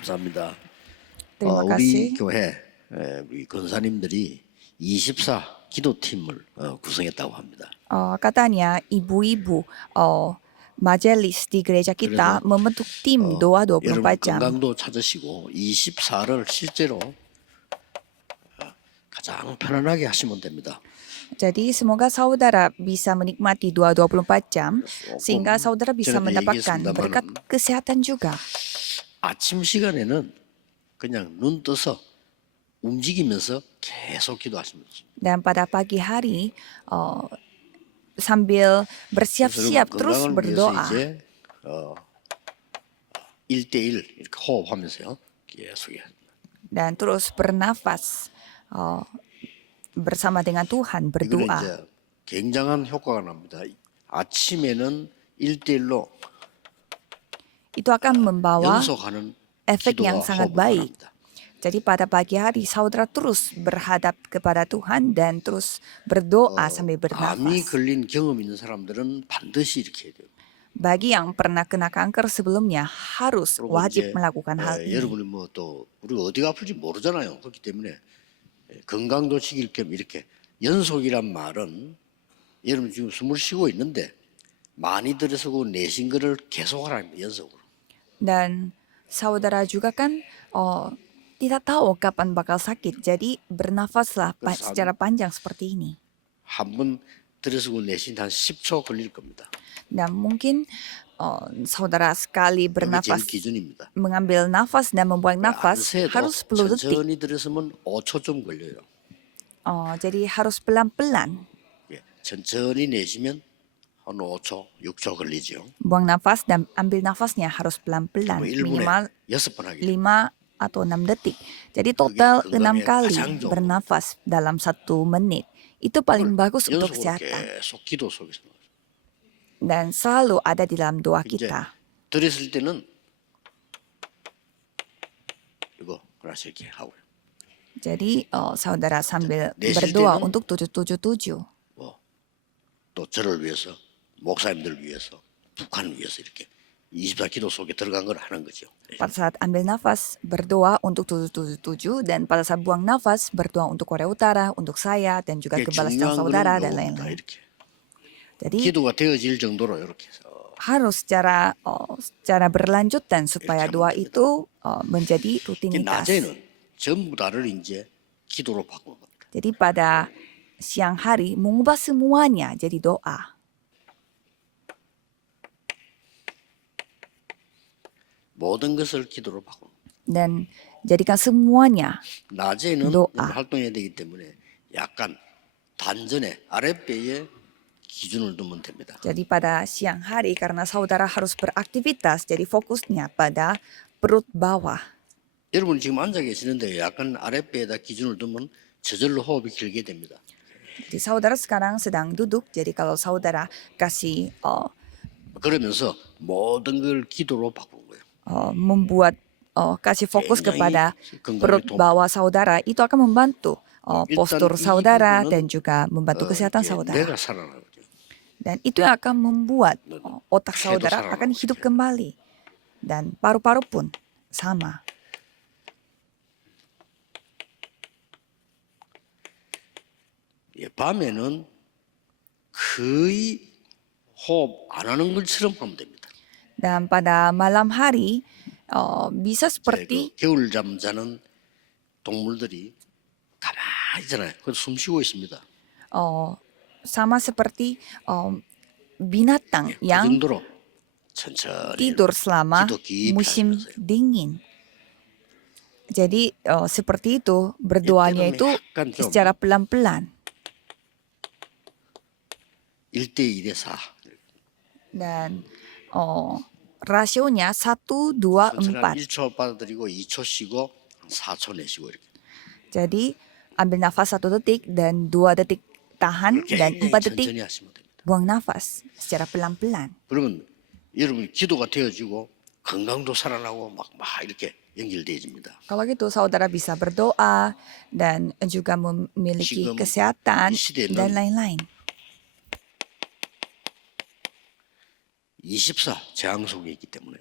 감사합니다. Terima 우리 kasih. 교회 우리 권사님들이 24 기도팀을 구성했다고 합니다. Katanya ibu-ibu majelis di gereja kita 그래서 membentuk tim doa 여러분 24 jam. 건강도 찾으시고 24를 실제로 가장 편안하게 하시면 됩니다. Jadi semoga saudara bisa menikmati doa 24 jam sehingga saudara bisa 전에도 mendapatkan 얘기했습니다마는 berkat kesehatan juga. 아침 시간에는 그냥 눈 떠서 움직이면서 계속 기도하시면 됩니다. Dan pada pagi hari sambil bersiap-siap terus 건강을 위해서 berdoa 이제 1대1 이렇게 호흡하면서요. 계속 해야 됩니다. dan terus bernafas bersama dengan Tuhan 이거는 berdoa. 이제 굉장한 효과가 납니다. 아침에는 1대1로 Itu akan membawa 연속하는 efek 기도와 yang sangat 호흡을 baik. 바랍니다. Jadi pada pagi hari saudara terus berhadap kepada Tuhan dan terus berdoa sambil 암이 bernafas. 걸린 경험 있는 사람들은 반드시 이렇게 해야 돼요. Bagi yang pernah kena kanker sebelumnya harus 그리고 wajib 이제 melakukan hal ini. 여러분이 뭐 또 우리가 어디가 아플지 모르잖아요. 그렇기 때문에 건강도 지킬 겸 이렇게 연속이란 말은 여러분 지금 숨을 쉬고 있는데 많이 들어서고 내신 거를 계속하라는 거예요. 연속으로. Dan saudara juga kan tidak tahu kapan bakal sakit. Jadi bernafaslah secara panjang seperti ini. 한 번 들어서고 내신 한 10초 걸릴 겁니다. Dan mungkin saudara sekali 그게 제일 bernafas, 기준입니다. mengambil nafas dan membuang 안 nafas 새도 harus 10 detik. 천천히 들어서면 5초쯤 걸려요. Jadi harus pelan-pelan. 예, 천천히 내쉬면 한 5초, 6초 걸리죠. Buang nafas dan ambil nafasnya harus pelan-pelan. 뭐 1분에 Minimal 6번 하게 5 atau 6 detik. Jadi total 그게 6 건강에 kali 가장 좋은 bernafas dalam 1 menit. Itu paling bagus untuk 연속으로 kesehatan. 계속 기도 속에서 Dan selalu ada di dalam doa 이제 kita. 들었을 때는 이거 하나씩 이렇게 하고요. Jadi saudara sambil 내쉴 berdoa 때는 untuk 777. 또 저를 위해서 목사님들 위해서 북한을 위해서 이렇게 24 기도 속에 들어간 걸 하는 거죠. Pada saat ambil nafas, berdoa untuk 777. Dan pada saat buang nafas, berdoa untuk Korea Utara, untuk saya, dan juga 이게 kebalaskan 중요한 saudara, 거는 dan 요겁니다. lain-lain. 이렇게 Jadi 기도가 되어질 정도로 이렇게 해서 harus secara berlanjutan supaya 이렇게 doa 하면 됩니다. itu menjadi 이게 rutinitas. 낮에는 전부 다를 이제 기도로 바꾸는 겁니다. Jadi pada siang hari mengubah semuanya jadi doa. 모든 것을 기도로 바꾸는 겁니다. Dan jadikan semuanya 낮에는 도아. 활동해야 되기 때문에 약간 단전에 아랫배에 기준을 두면 됩니다. jadi pada siang hari karena saudara harus beraktivitas jadi fokusnya pada perut bawah. 여러분 지금 앉아 계시는데 약간 아랫배에다 기준을 두면 저절로 호흡이 길게 됩니다. Jadi saudara sekarang sedang duduk jadi kalau saudara kasih 그러면서 모든 걸 기도로 바꾸는 거예요. membuat kasih fokus 굉장히 kepada 건강에 perut 도움. bawah saudara itu akan membantu postur 일단 이 saudara 부분은, dan juga membantu kesehatan 이게 saudara. 내가 살아나거든요. Dan itu yang akan membuat otak saudara 살아나고 akan hidup kembali. Dan paru-paru pun sama. 예, 밤에는 거의 호흡 안 하는 것처럼 하면 됩니다. Dan pada malam hari bisa 그 seperti 겨울잠 자는 동물들이 가만히 있잖아요. 그래서 숨 쉬고 있습니다. sama seperti binatang 그 yang 정도로 천천히 tidur selama 기도 깊이 musim 하면서요. dingin. Jadi seperti itu berdoanya 이때는 itu 약간 좀 secara pelan-pelan. 1대1에 4. Dan rasionya 1, 2, 천천히 4. 1초 받아들이고 2초 쉬고 4초 내쉬고 이렇게. Jadi ambil nafas 1 detik dan 2 detik tahan dan 4 굉장히 detik 천천히 하시면 됩니다. buang nafas secara pelan-pelan. 그러면 여러분 기도가 되어지고 건강도 살아나고 막 이렇게 연결되어집니다. Kalau gitu saudara bisa berdoa dan juga memiliki 지금 kesehatan 이 시대는 dan lain-lain. 24 재앙 속에 있기 때문에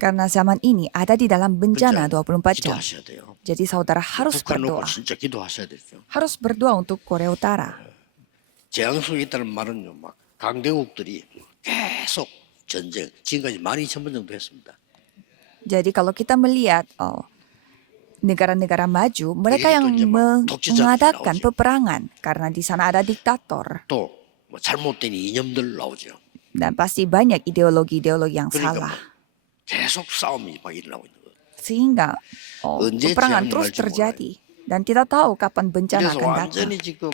Karena zaman ini ada di dalam bencana 24 jam. 기도하셔야 돼요. Jadi saudara harus 북한 놓고 berdoa. 진짜 기도하셔야 되죠. Harus berdoa untuk Korea Utara. 재앙 속에 있다는 말은요, 막 강대국들이 계속 전쟁, 지금까지 12,000번 정도 했습니다. Jadi kalau kita melihat negara-negara maju, mereka itu yang i제 막 독재자들이 mengadakan 나오죠. peperangan karena di sana ada diktator 또 뭐 잘못된 이념들 나오죠. dan pasti banyak ideologi-ideologi yang 그러니까 salah. 뭐 계속 싸움이 막 일어나고 있는 거예요. Sehingga 언제 peperangan 재앙이 terus 날지 terjadi dan tidak tahu kapan bencana 그래서 akan datang. 완전히 지금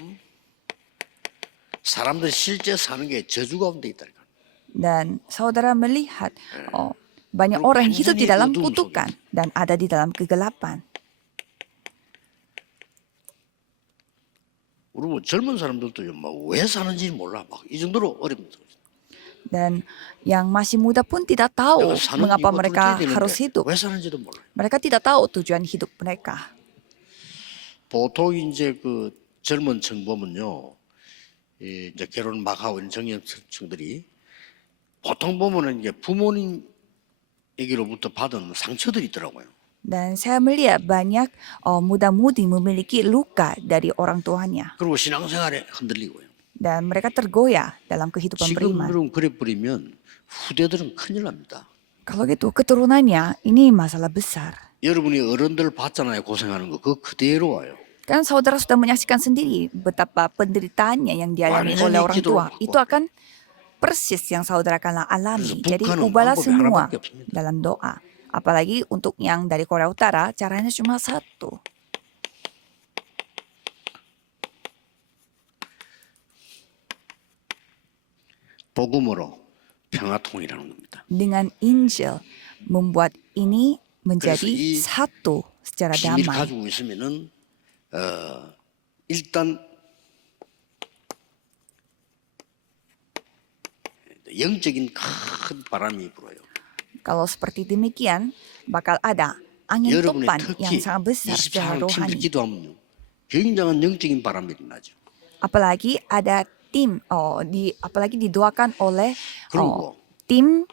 사람들 실제 사는 게 저주 가운데 있다니까. Dan saudara melihat banyak 그리고 orang hidup di 완전히 dalam 어두움 kutukan dan ada di dalam kegelapan. 우리 뭐 젊은 사람들도 막왜 사는지 몰라. 막 이 정도로 어렵니다. Dan yang masih muda pun tidak tahu 내가 사는 mengapa 이유가 mereka 도저히 harus 되는데 hidup. 왜 사는지도 몰라요. Mereka tidak tahu tujuan hidup mereka. 보통 이제 그 젊은 층 보면요, 이제 결혼 막 하고 있는 청년층들이 보통 보면은 이제 부모님에게로부터 받은 상처들이 있더라고요. Dan saya melihat banyak muda-mudi memiliki luka dari orang tuanya. 그리고 신앙생활에 흔들리고요. Dan mereka tergoyah dalam kehidupan 지금 beriman. 그럼 그래 버리면 후대들은 큰일 납니다. Kalau gitu keturunannya ini masalah besar. 여러분이 어른들 봤잖아요, 고생하는 거. 그거 그대로 와요. Kan saudara sudah menyaksikan sendiri betapa penderitaannya yang dialami 완전히 oleh orang tua. 기도로 Itu akan persis yang saudara akan alami. 그래서 Jadi 북한은 ubahlah 방법이 semua 하나밖에 없습니다. dalam doa. Apalagi untuk yang dari Korea Utara, caranya cuma satu. 복음으로 평화통일하는 겁니다. Dengan Injil membuat ini menjadi 그래서 이 satu secara 비밀 damai. 가지고 있으면은 일단 영적인 큰 바람이 불어요. Kalau seperti demikian, bakal ada angin 여러분이 topan yang 특히 sangat besar secara 24는 팀들 rohani. 기도하면요, 굉장한 영적인 바람이 일어나죠. Apalagi ada tim, apalagi didoakan oleh 그리고 tim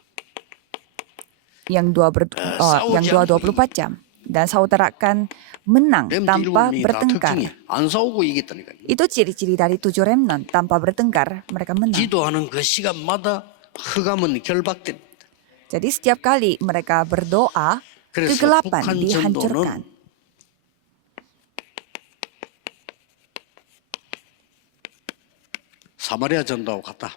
yang dua 싸우지 24 jam dan saudara akan menang 렘 tanpa 7명이 다 bertengkar. 특징이 안 싸우고 이겼다니까요. Itu ciri-ciri dari 7 remnant, tanpa bertengkar mereka menang. 기도하는 그 시간마다 흑암은 결박됩니다. Jadi setiap kali mereka berdoa, 그래서 kegelapan 북한 dihancurkan. 전도는 사마리아 전도하고 같다.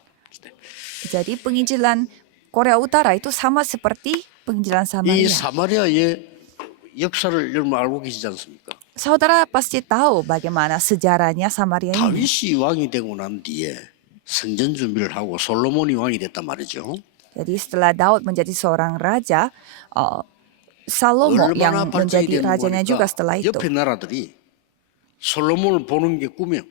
Jadi penginjilan Korea Utara itu sama seperti penginjilan 이 Samaria. 사마리아의 역사를 여러분 알고 계시지 않습니까? Saudara pasti tahu bagaimana sejarahnya Samaria ini. 다윗이 왕이 되고 난 뒤에 성전 준비를 하고 솔로몬이 왕이 됐단 말이죠. Jadi setelah Daud menjadi seorang raja, Salomo 얼마나 yang 발전이 menjadi 되는 rajanya juga 거니까 setelah itu. 옆에 나라들이 솔로몬을 보는 게 꿈이에요.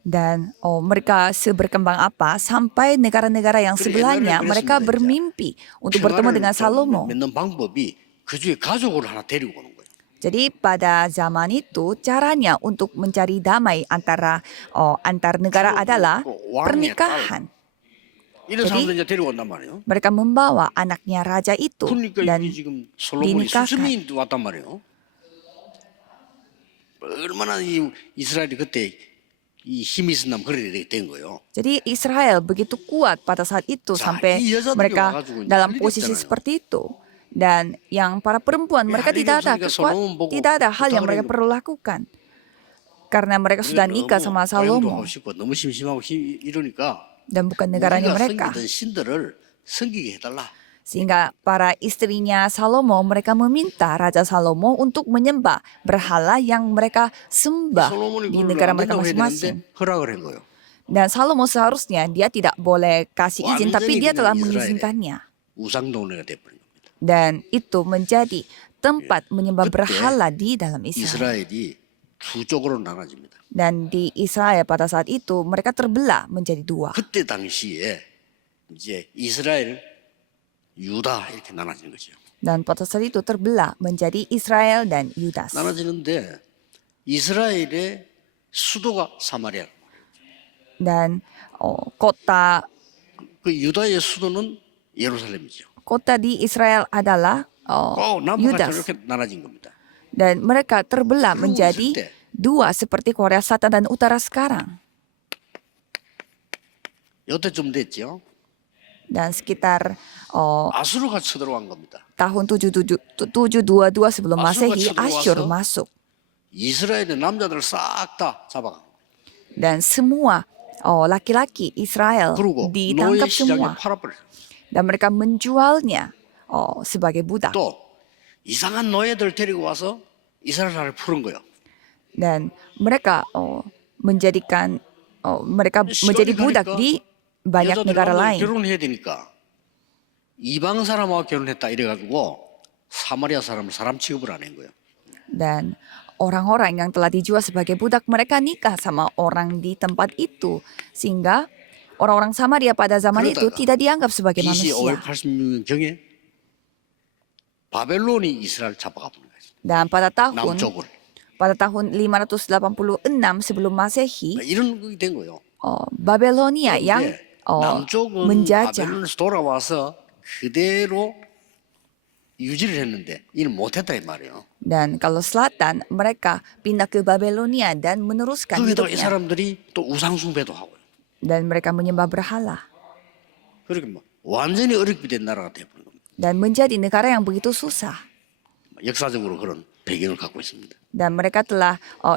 Dan mereka seberkembang apa sampai negara-negara yang 그래, sebelahnya 옛날에 mereka 그랬습니다, bermimpi untuk bertemu dengan Salomo. 맺는 방법이 그 중에 가족을 하나 데리고 오는 거예요. Jadi pada zaman itu caranya untuk mencari damai antar negara adalah pernikahan. 이런 사람들 이제 데리고 온단 말이에요. Mereka membawa anaknya raja itu 그러니까 dan 여기 지금 솔로몬이 dinikahkan. 수천 명이 왔단 말이에요. 얼마나 이 이스라엘이 그때 이 힘이 있었나면 그렇게 된 거예요. Jadi Israel begitu kuat pada saat itu 자, sampai 이 여자들이 mereka 와가지고 이제 dalam 할 일이 posisi 없잖아요. seperti itu. Dan yang para perempuan mereka 할 일이 tidak ada 없으니까 솔로몬 보고 tidak ada hal yang 부탁을 mereka 해요. perlu lakukan. Karena mereka sudah nikah sama 여행도 Salomo 하고 싶고 너무 심심하고 이러니까 dan bukan negaranya 우리가 mereka. 섬기던 신들을 섬기게 해달라. Sehingga para istrinya Salomo mereka meminta Raja Salomo untuk menyembah berhala yang mereka sembah 솔로몬이 di 그걸 negara 안 mereka 된다고 해야 masing-masing. 되는데 허락을 한 거예요. Dan Salomo seharusnya dia tidak boleh kasih izin, tapi dia 완전히 telah 그냥 mengizinkannya. 우상 동네가 돼버린 겁니다. Dan itu menjadi tempat menyembah 그때 berhala di dalam Israel. 이스라엘이 두 쪽으로 나눠집니다. Dan di Israel pada saat itu mereka terbelah menjadi dua. 그때 당시에 이제 이스라엘, 유다 이렇게 나눠지는 거죠. Dan pada saat itu terbelah menjadi Israel dan Yudas. 나눠지는데 이스라엘의 수도가 사마리아. Dan kota 그 유다의 수도는 예루살렘이죠. kota di Israel adalah 꼭 남북한 Yudas. 이렇게 나눠진 겁니다. Dan mereka terbelah 그러고 menjadi 있을 때 dua seperti Korea Selatan dan Utara sekarang. 이때쯤 됐죠. Dan sekitar 아수르가 쳐들어간 겁니다. tahun 722 sebelum Masehi, Asyur masuk. 이스라엘의 남자들 싹 다 잡아간 거예요. Dan semua laki-laki Israel 그리고 ditangkap 노예 시장에 semua. 팔아버려요. Dan mereka menjualnya sebagai budak. 또 이상한 노예들 데리고 와서 이스라엘을 푸는 거예요. Dan mereka menjadikan mereka menjadi budak di banyak negara lain. 결혼해야 되니까 이방 사람하고 결혼했다 이래가지고 사마리아 사람을 사람 취급을 안 한 거예요. Dan orang-orang yang telah dijual sebagai budak mereka nikah sama orang di tempat itu. Sehingga orang-orang Samaria pada zaman itu 그러다가 tidak dianggap sebagai BC manusia. 586년경에 바벨론이 이스라엘 잡아가 보는 거예요. Dan 남쪽을. pada tahun 586 sebelum Masehi, 이런 게 된 거예요. Babelonia yang 그런데 남쪽은 menjajah. 바벨론에서 돌아와서 그대로 유지를 했는데 이를 못했다 이 말이에요. Dan kalau selatan mereka pindah ke Babelonia dan meneruskan 거기다가 이 hidupnya. 사람들이 또 우상숭배도 하고요. Dan mereka menyembah berhala. 그렇게 뭐 완전히 어렵게 된 나라가 되어버린 겁니다. Dan menjadi negara yang begitu susah. 역사적으로 그런 배경을 갖고 있습니다. Dan mereka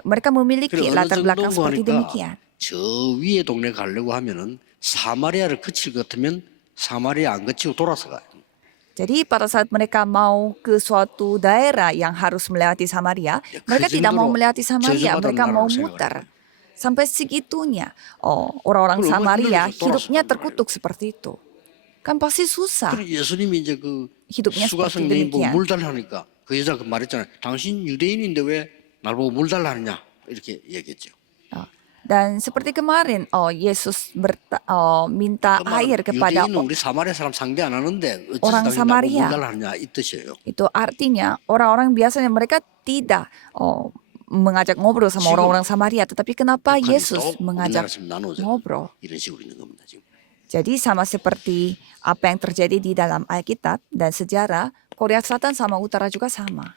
mereka memiliki 그리고 어느 latar belakang 정도 seperti 하니까 demikian. 저 위에 동네 가려고 하면은 사마리아를 거칠 것 같으면 사마리아 안 거치고 돌아서 가요. Jadi pada saat mereka mau ke suatu daerah yang harus melewati Samaria, Ya, mereka tidak mau 정도로 melewati Samaria, 저주받은 mereka mau 나라로 muter. 생각하는 Sampai segitunya, orang-orang 그럼 Samaria 힘들어서 hidupnya 돌아서는 terkutuk seperti itu. Kan pasti susah. 그리고 예수님이 이제 그 hidupnya 수가성 seperti 여인 보고 demikian. 물 달라 하니까 그 여자 그 말했잖아요. 당신 유대인인데 왜 날 보고 물 달라 하느냐 이렇게 얘기했죠. Dan seperti kemarin, Yesus minta 그 air 말은 kepada 유대인은 우리 사마리아 사람 상대 안 하는데 어째서 orang 당신 날 보고 물 Samaria. 달라 하느냐 이 뜻이에요. Itu artinya orang-orang biasanya mereka tidak mengajak ngobrol sama 지금 orang-orang Samaria, tetapi kenapa 북한이 Yesus 또 mengajak 우리나라처럼 나눠져 ngobrol? 이런 식으로 있는 겁니다 지금. Jadi sama seperti apa yang terjadi di dalam Alkitab dan sejarah, Korea Selatan sama Utara juga sama.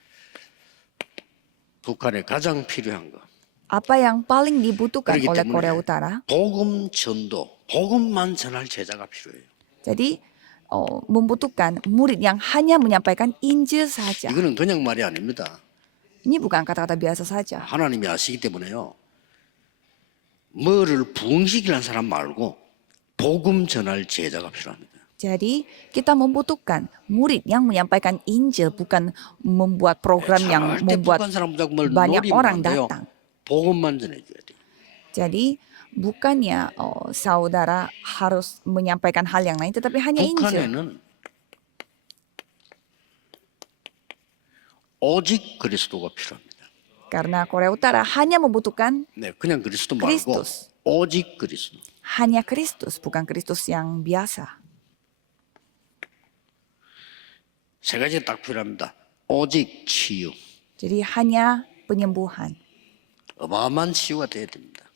북한에 가장 필요한 거 Apa yang paling dibutuhkan 그렇기 oleh 때문에 Korea Utara? 복음 전도, 복음만 전할 제자가 필요해요. Jadi membutuhkan murid yang hanya menyampaikan Injil saja. 이거는 그냥 말이 아닙니다. Ini bukan kata-kata biasa saja. 하나님이 아시기 때문에요. 뭐를 부흥시키는 사람 말고 복음 전할 제자가 필요합니다. Jadi kita membutuhkan murid yang menyampaikan Injil, bukan membuat program yang 절대 membuat 북한 사람 무조건 뭘 banyak 노리면 orang 안 돼요. datang. 복음만 전해줘야 돼요. Jadi bukannya saudara harus menyampaikan hal yang lain, tetapi hanya Injil. 북한에는 오직 그리스도가 필요합니다. Karena Korea Utara hanya membutuhkan 네, 그냥 그리스도 말고 Kristus. 오직 그리스도. hanya Kristus, bukan Kristus yang biasa. 세 가지 딱 필요합니다. 오직 치유. Jadi hanya penyembuhan. 어마어마한 치유가 돼야 됩니다.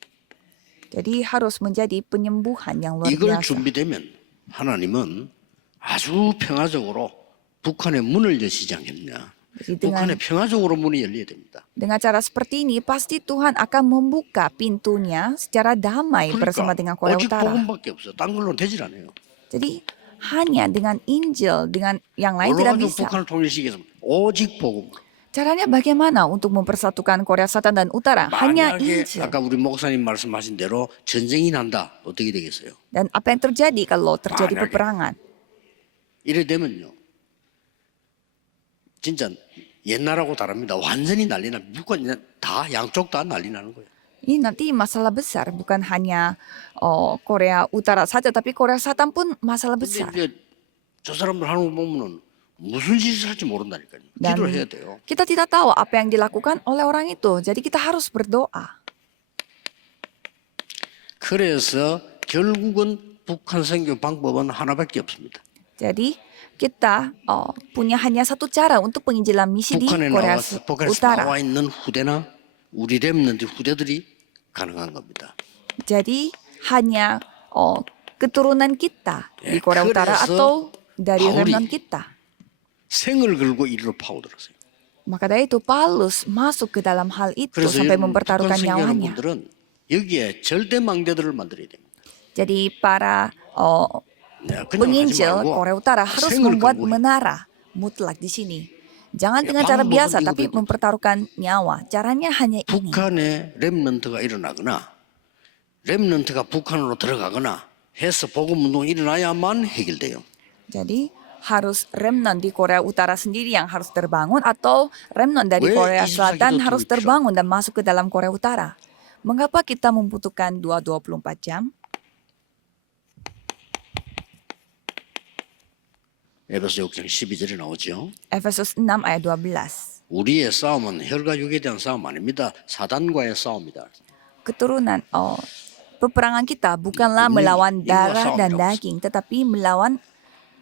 Jadi harus menjadi penyembuhan yang luar 이걸 biasa. 준비되면 하나님은 아주 평화적으로 북한의 문을 여시지 않겠냐. Jadi dengan 북한의 평화적으로 문이 열려야 됩니다. Dengan cara seperti ini, pasti Tuhan akan membuka pintunya secara damai bersama dengan Korea 오직 Utara. 복음밖에 없어. 딴 걸로 되질 않아요. Jadi hanya dengan Injil, dengan yang lain tidak 올라가지고 bisa. 북한을 통일시키기 위해서 오직 복음. Caranya bagaimana untuk mempersatukan Korea Selatan dan Utara? Hanya 만약에 Injil. 아까 우리 목사님 말씀하신 대로 전쟁이 난다. 어떻게 되겠어요? Dan apa yang terjadi kalau terjadi 만약에. peperangan? 이래 되면요. 진짜 옛날하고 다릅니다. 완전히 난리 나. 북한 다 양쪽 다 난리 나는 거예요. Ini nanti masalah besar, bukan hanya Korea Utara saja, tapi Korea Selatan pun masalah 근데 besar. 이제 저 사람들 하는 거 보면은 무슨 짓을 할지 모른다니까요. Dan 기도를 해야 돼요. kita tidak tahu apa yang dilakukan oleh orang itu, jadi kita harus berdoa. 그래서 결국은 북한 선교 방법은 하나밖에 없습니다. Jadi kita punya hanya satu cara untuk penginjilan misi di Korea 북한에서 Utara. 나와 있는 후대나 우리 렘넌트 후대들이 가능한 겁니다. Jadi hanya keturunan kita di 예, Korea Utara 그래서 atau dari 바울이 remnant kita. 생을 걸고 이리로 파고들었어요. Maka dari itu Paulus masuk ke dalam hal itu 그래서 sampai 여러분 mempertaruhkan 북한 nyawanya. 분들은 여기에 절대 망대들을 만들어야 됩니다. Jadi para 그냥 하지 penginjil 말고 Korea Utara harus 생을 membuat 걸고 해. menara mutlak di sini. Jangan Ya, dengan cara 방법은 biasa, 이거거든요. tapi mempertaruhkan nyawa. Caranya hanya ini. 북한에 렘넌트가 일어나거나 렘넌트가 북한으로 들어가거나 해서 복음운동이 일어나야만 해결돼요. Jadi harus remnant di Korea Utara sendiri yang harus terbangun atau remnant dari 왜 Korea 24 Selatan 기도 harus 들고 terbangun dan masuk ke dalam Korea Utara. Mengapa kita membutuhkan 24 jam? 에베소 6장 12절에 나오죠. Efesus 6 ayat 12. 우리의 싸움은 혈과 육에 대한 싸움 아닙니다. 사단과의 싸움이다. Keturunan peperangan kita bukanlah Ini- melawan ini darah masalah dan jauh. daging, tetapi melawan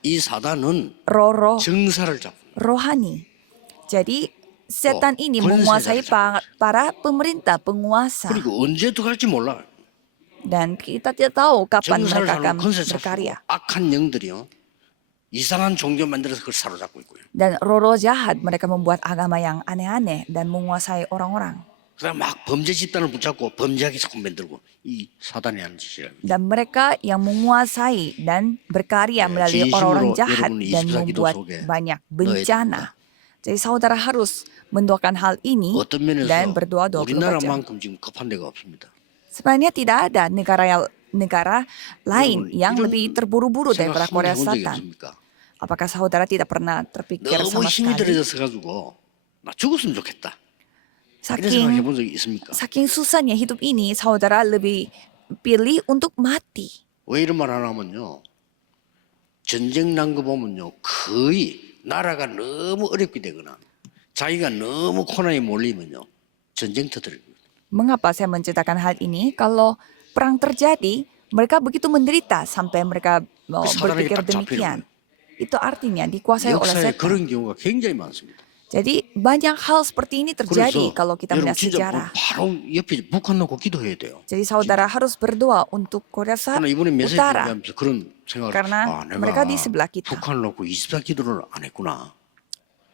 이 사단은 roh-roh 정사를 잡고 rohani. Jadi setan ini 권세자를 menguasai 잡고. para pemerintah, penguasa. 그리고 언제 들어갈지 몰라. Dan kita tidak tahu kapan 정사를 mereka akan 잡는 권세 잡고 berkarya. 악한 영들이요. 이상한 종교 만들어서 그걸 사로잡고 있고요. Dan roh-roh jahat mereka membuat agama yang aneh-aneh dan menguasai orang-orang. 그다음 막 범죄 집단을 붙잡고 범죄하게 자꾸 만들고 이 사단이 하는 짓이라고. Dan mereka yang menguasai dan berkarya melalui 진심으로 orang-orang jahat 여러분이 dan 24 기도 membuat 속에 banyak 넣어야 bencana. Jadi saudara harus mendoakan hal ini 어떤 면에서 dan berdoa 24 jam. 우리나라만큼 지금 급한 데가 없습니다. Sebenarnya tidak ada negara lain 여러분, yang 이런 lebih terburu-buru 생각 daripada 한번 Korea 해본 적이 Selatan. 없습니까? Apakah saudara tidak pernah terpikir 너무 sama 힘이 sekali? 들어져서 가지고 나 죽었으면 좋겠다. 이런 생각 Saking 해본 적이 있습니까? saking susahnya hidup ini, saudara lebih pilih untuk mati. 왜 이런 말 하냐면요. 전쟁 난 거 보면요. 거의 나라가 너무 어렵게 되거나 자기가 너무 코너에 몰리면요. 전쟁 터뜨려요. Mengapa saya menceritakan hal ini? Kalau perang terjadi, mereka begitu menderita sampai mereka satan에게 berpikir 딱 잡히는 demikian. Itu artinya dikuasai oleh 역사에 setan. 그런 경우가 굉장히 많습니다. Jadi banyak hal seperti ini terjadi 그래서 kalau kita 여러분 melihat 진짜 sejarah. 바로 옆에 북한 놓고 기도해야 돼요. Jadi saudara harus berdoa untuk Korea 저는 이번에 메시지 Utara. 얘기하면서 그런 생각을 Karena 내가 mereka di sebelah kita. 북한을 놓고 24 기도를 안 했구나.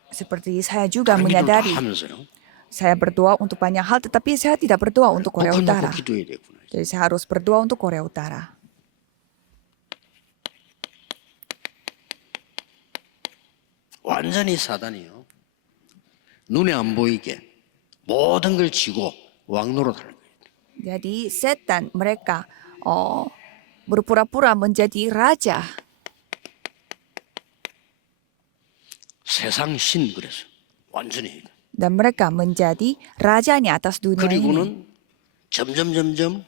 Seperti saya juga 다른 기도를 다 menyadari, 하면서요. saya berdoa untuk banyak hal, tetapi saya tidak berdoa untuk Korea 북한 Utara. 놓고 기도해야 되구나. Jadi saya harus berdoa untuk Korea Utara. 완전히 사단이요. 눈에 안 보이게 모든 걸 쥐고 왕노릇하는 거예요. Jadi setan mereka berpura-pura menjadi raja. 세상 신 그래서 완전히. Dan mereka menjadi rajanya atas dunia ini. 그리고는 점점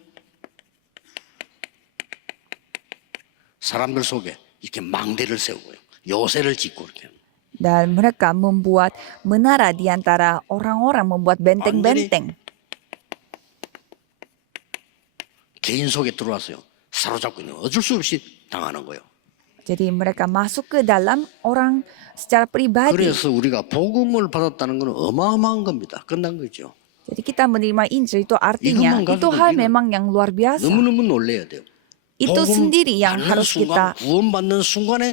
사람들 속에 이렇게 망대를 세우고요. 요새를 짓고 이렇게. Dan mereka membuat menara di antara orang-orang, membuat benteng-benteng. 개인 속에 들어와서요. 사로잡고 있는 어쩔 수 없이 당하는 거예요. Jadi mereka masuk ke dalam orang secara pribadi. 그래서 우리가 복음을 받았다는 건 어마어마한 겁니다. 끝난 거죠. Jadi kita menerima Injil itu artinya 이것만 itu 가지고 hal 우리는 memang yang luar biasa. 너무너무 놀라야 돼요. Itu 복음 sendiri yang 받는 harus 순간, kita 구원받는 순간에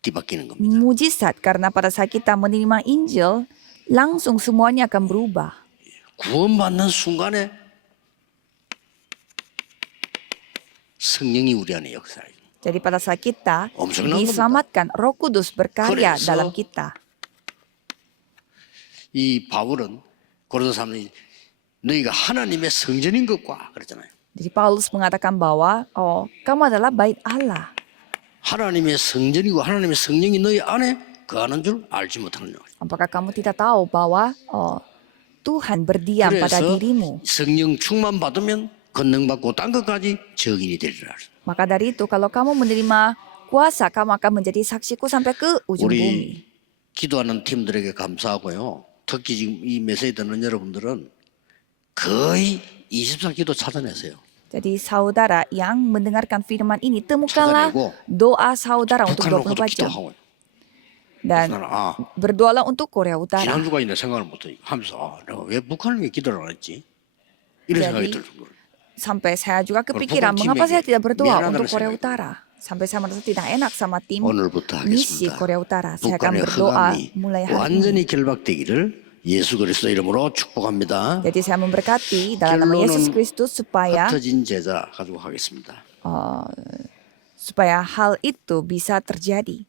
뒤바뀌는 겁니다. mujizat karena pada saat kita menerima Injil langsung semuanya akan berubah. 구원받는 순간에 성령이 우리 안에 역사해요. Jadi pada saat kita 엄청난 diselamatkan, Roh Kudus berkarya 그래서 dalam kita. 이 바울은 고린도 사람들이 너희가 하나님의 성전인 것과 그랬잖아요. Jadi Paulus mengatakan bahwa kamu adalah bait Allah. 하나님의 성전이고 하나님의 성령이 너희 안에 거하는 줄 알지 못하느냐. Apakah kamu tidak tahu bahwa Tuhan berdiam pada 그래서 dirimu? 성령 충만 받으면 권능받고 딴 것까지 증인이 되리라. Maka dari itu kalau kamu menerima kuasa, kamu akan menjadi saksiku sampai ke ujung bumi. 우리 기도하는 팀들에게 감사하고요. 특히 지금 이 메시지 듣는 여러분들은 거의 24 기도 찾아내세요. Jadi saudara yang mendengarkan firman ini, temukanlah 찾아내고 doa saudara untuk 북한 놓고도 24 jam. 기도하고. Dan 나는 berdoalah untuk Korea Utara. 지난주가 있네 생각을 못해 하면서 내가 왜 북한을 왜 기도를 안 했지? 이런 Jadi, 생각이 들 정도로. Sampai saya juga kepikiran, mengapa saya tidak berdoa untuk Korea Utara? Sampai saya merasa tidak enak sama tim 오늘부터 misi 하겠습니다. Korea Utara. Saya akan 북한의 berdoa 흑암이 mulai hari ini. 완전히 결박되기를 예수 그리스도 이름으로 축복합니다. Jadi saya memberkati dalam nama Yesus 결론은 Kristus supaya 제자 가지고 하겠습니다. supaya hal itu bisa terjadi.